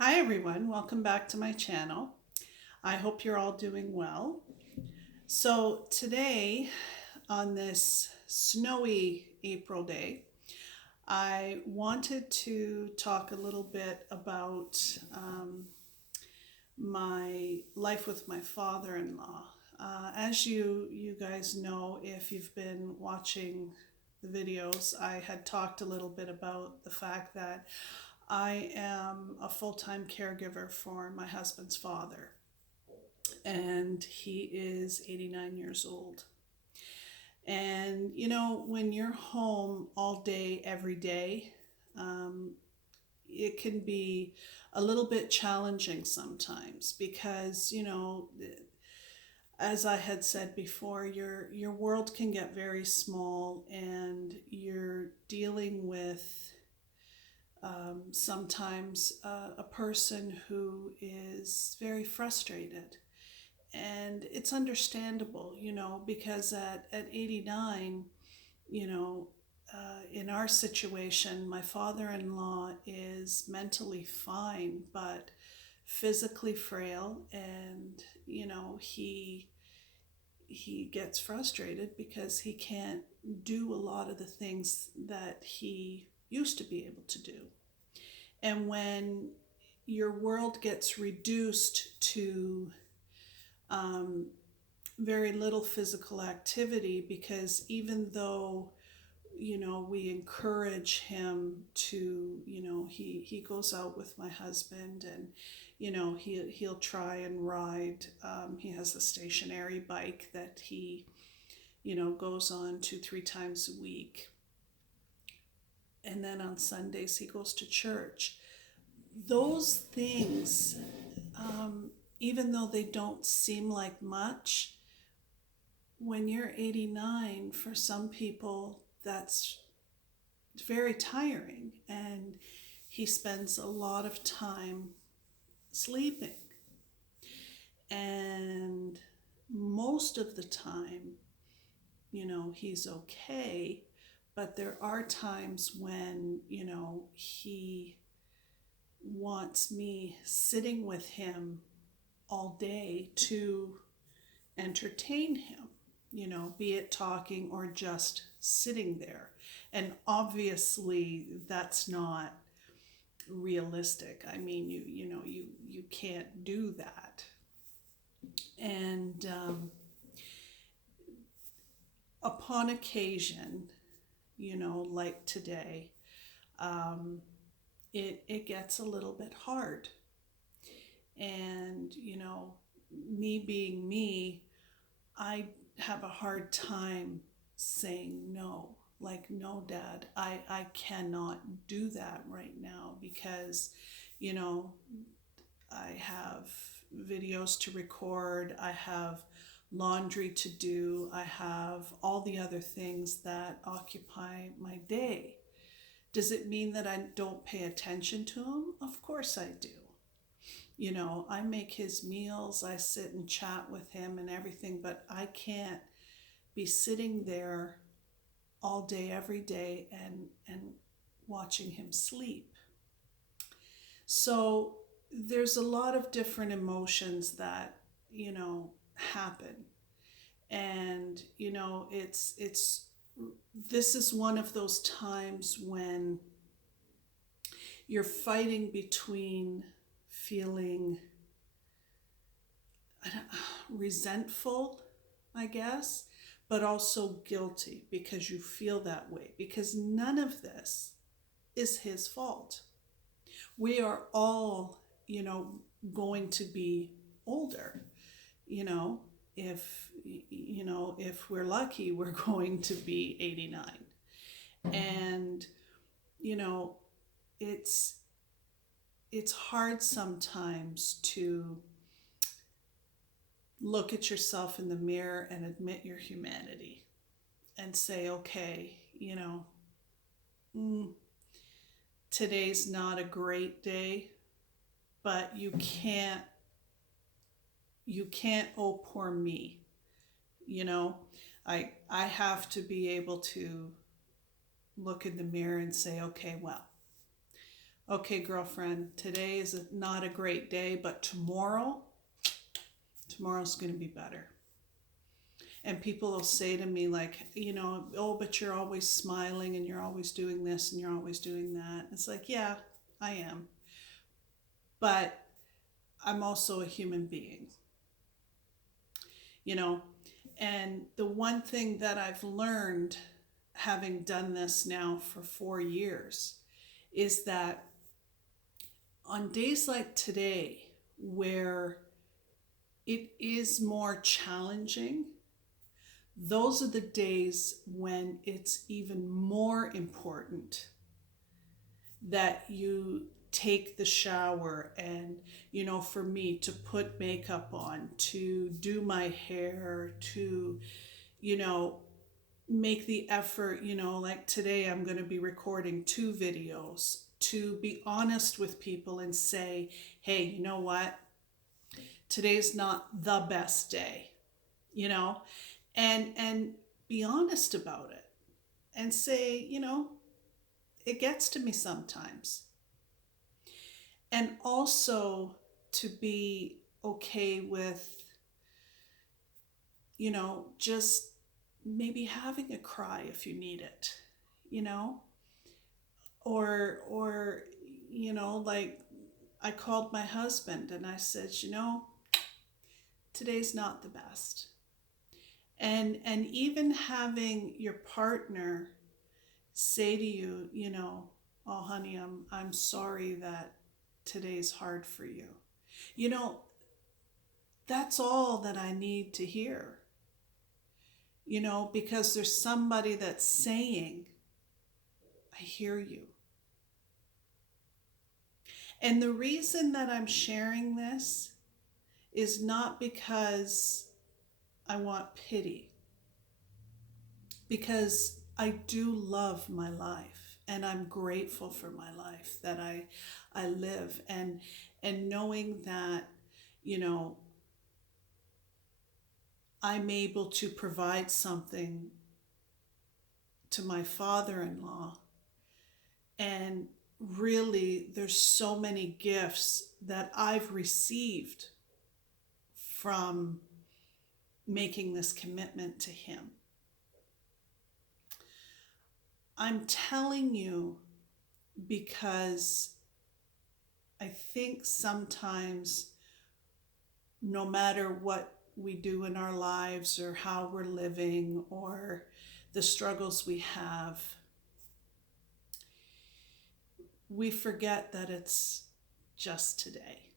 Hi everyone, welcome back to my channel. I hope you're all doing well. So today, on this snowy April day, I wanted to talk a little bit about my life with my father-in-law. As you guys know, if you've been watching the videos, I had talked a little bit about the fact that I am a full-time caregiver for my husband's father, and he is 89 years old. And when you're home all day, every day, um, it can be a little bit challenging sometimes because, as I had said before, your world can get very small, and you're dealing with sometimes a person who is very frustrated. And it's understandable, because at 89, in our situation, my father in law is mentally fine, but physically frail. And, he gets frustrated because he can't do a lot of the things that he used to be able to do. And when your world gets reduced to um, very little physical activity, because even though we encourage him to, he goes out with my husband, and he'll try and ride. He has a stationary bike that he goes on 2-3 times a week, and then on Sundays he goes to church. Those things, even though they don't seem like much, when you're 89, for some people, that's very tiring. And he spends a lot of time sleeping. And most of the time, he's okay. But there are times when, he wants me sitting with him all day to entertain him, be it talking or just sitting there. And obviously that's not realistic. I mean, you can't do that. And upon occasion, like today, um, it gets a little bit hard. And, me being me, I have a hard time saying no. Like, no, Dad, I cannot do that right now because, you know, I have videos to record, I have laundry to do, I have all the other things that occupy my day. Does it mean that I don't pay attention to him? Of course I do. I make his meals, I sit and chat with him and everything, but I can't be sitting there all day, every day, and watching him sleep. So there's a lot of different emotions that, happen. And, it's this is one of those times when you're fighting between feeling resentful, I guess, but also guilty because you feel that way, because none of this is his fault. We are all, going to be older, you know, if we're lucky, we're going to be 89. And, you know, it's it's hard sometimes to look at yourself in the mirror and admit your humanity and say, okay, mm, today's not a great day, but you can't, oh poor me. you know I have to be able to look in the mirror and say, okay, well, okay, girlfriend, today is not a great day, but tomorrow's going to be better. And people will say to me, like, oh, but you're always smiling and you're always doing this and you're always doing that. It's like, yeah, I am. But I'm also a human being, you know? And the one thing that I've learned, having done this now for 4 years, is that on days like today, where it is more challenging, those are the days when it's even more important that you take the shower and, for me to put makeup on, to do my hair, to, make the effort, like today I'm going to be recording 2 videos, to be honest with people and say, hey, you know what? Today's not the best day, and be honest about it and say, it gets to me sometimes. And also to be okay with, just maybe having a cry if you need it, you know, or like I called my husband and I said, today's not the best. And even having your partner say to you, oh honey, I'm sorry that today's hard for you. You know, that's all that I need to hear. Because there's somebody that's saying, I hear you. And the reason that I'm sharing this is not because I want pity, because I do love my life and I'm grateful for my life that I live, and knowing that, I'm able to provide something to my father-in-law. And really, there's so many gifts that I've received from making this commitment to him. I'm telling you because I think sometimes, no matter what we do in our lives or how we're living or the struggles we have, we forget that it's just today,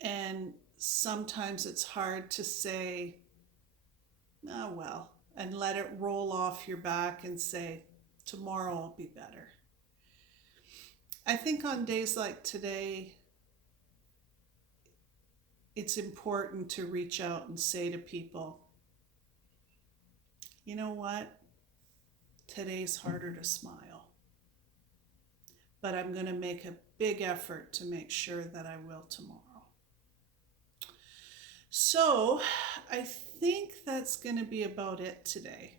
and sometimes it's hard to say, oh well, and let it roll off your back and say, tomorrow will be better. I think on days like today, it's important to reach out and say to people, you know what? Today's harder to smile, but I'm going to make a big effort to make sure that I will tomorrow. So I think that's going to be about it today.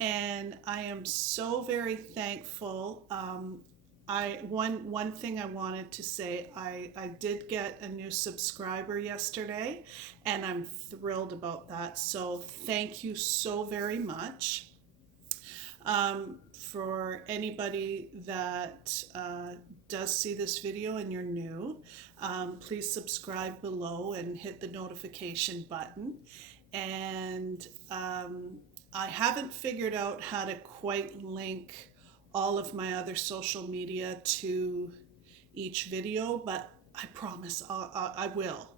And I am so very thankful. One thing I wanted to say, I did get a new subscriber yesterday, and I'm thrilled about that. So thank you so very much. For anybody that does see this video and you're new, please subscribe below and hit the notification button. And I haven't figured out how to quite link all of my other social media to each video, but I promise I will.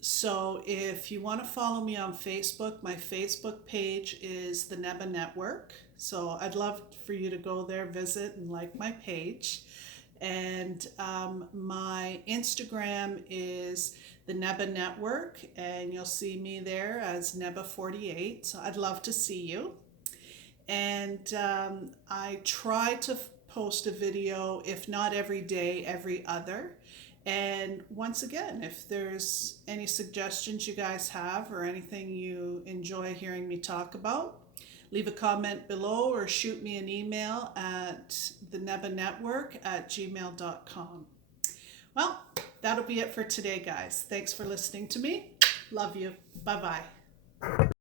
So if you want to follow me on Facebook, my Facebook page is the Neba Network. So I'd love for you to go there, visit, and like my page. And my Instagram is the Neba Network, and you'll see me there as Neba48. So I'd love to see you. And I try to post a video, if not every day, every other. And once again, if there's any suggestions you guys have or anything you enjoy hearing me talk about, leave a comment below or shoot me an email at thenebanetwork@gmail.com. Well, that'll be it for today, guys. Thanks for listening to me. Love you. Bye-bye.